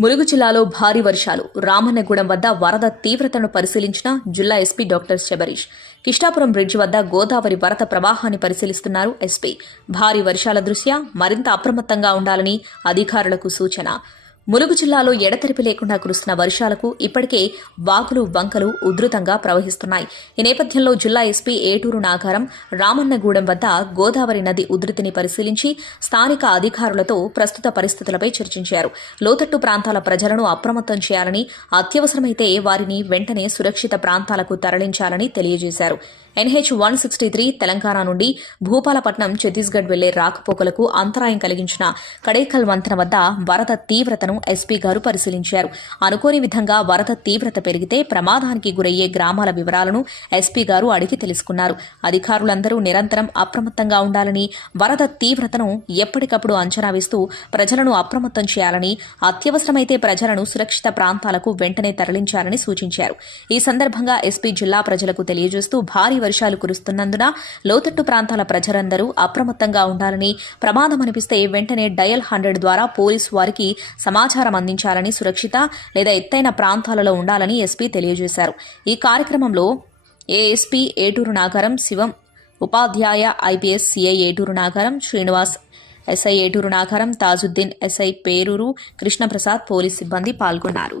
ములుగు జిల్లాలో భారీ వర్షాలు. రామన్నగూడెం వద్ద వరద తీవ్రతను పరిశీలించిన జిల్లా SP doctor Shabarish. Kishtapuram bridge వద్ద గోదావరి వరద ప్రవాహాన్ని పరిశీలిస్తున్నారు ఎస్పీ. భారీ వర్షాల దృష్ట్యా మరింత అప్రమత్తంగా ఉండాలని అధికారులకు సూచన. ములుగు జిల్లాలో ఎడతెరిపి లేకుండా కురుస్తున్న వర్షాలకు ఇప్పటికే వాగులు వంకలు ఉధృతంగా ప్రవహిస్తున్నాయి. ఈ నేపథ్యంలో జిల్లా ఎస్పీ ఏటూరు నాగారం రామన్నగూడెం వద్ద గోదావరి నది ఉధృతిని పరిశీలించి స్థానిక అధికారులతో ప్రస్తుత పరిస్థితులపై చర్చించారు. లోతట్టు ప్రాంతాల ప్రజలను అప్రమత్తం చేయాలని అత్యవసరమైతే వారిని వెంటనే సురక్షిత ప్రాంతాలకు తరలించాలని తెలియజేశారు. NH one sixty three Telangana నుండి భూపాలపట్నం ఛత్తీస్గఢ్ వెళ్ళే రాకపోకలకు అంతరాయం కలిగించిన కడేకల్ వంతెన వద్ద వరద తీవ్రతను ఎస్పీ గారు పరిశీలించారు. అనుకోని విధంగా వరద తీవ్రత పెరిగితే ప్రమాదానికి గురయ్యే గ్రామాల వివరాలను ఎస్పీ గారు అడిగి తెలుసుకున్నారు. అధికారులందరూ నిరంతరం అప్రమత్తంగా ఉండాలని వరద తీవ్రతను ఎప్పటికప్పుడు అంచనా వేస్తూ ప్రజలను అప్రమత్తం చేయాలని అత్యవసరమైతే ప్రజలను సురక్షిత ప్రాంతాలకు వెంటనే తరలించాలని సూచించారు. ఈ సందర్భంగా ఎస్పీ జిల్లా ప్రజలకు తెలియజేస్తూ భారీ వర్షాలు కురుస్తున్నందున లోతట్టు ప్రాంతాల ప్రజలందరూ అప్రమత్తంగా ఉండాలని ప్రమాదం అనిపిస్తే వెంటనే డయల్ హండ్రెడ్ ద్వారా పోలీసు వారికి సమాచారం సమాచారం అందించాలని సురక్షిత లేదా ఎత్తైన ప్రాంతాలలో ఉండాలని ఎస్పీ తెలియజేశారు. ఈ కార్యక్రమంలో ASP Eturu Nagaram Shivam Upadhyaya IPS CI Eturu Nagaram Srinivas SI Eturu Nagaram Tajuddin SI Peruru Krishnaprasad police సిబ్బంది పాల్గొన్నారు.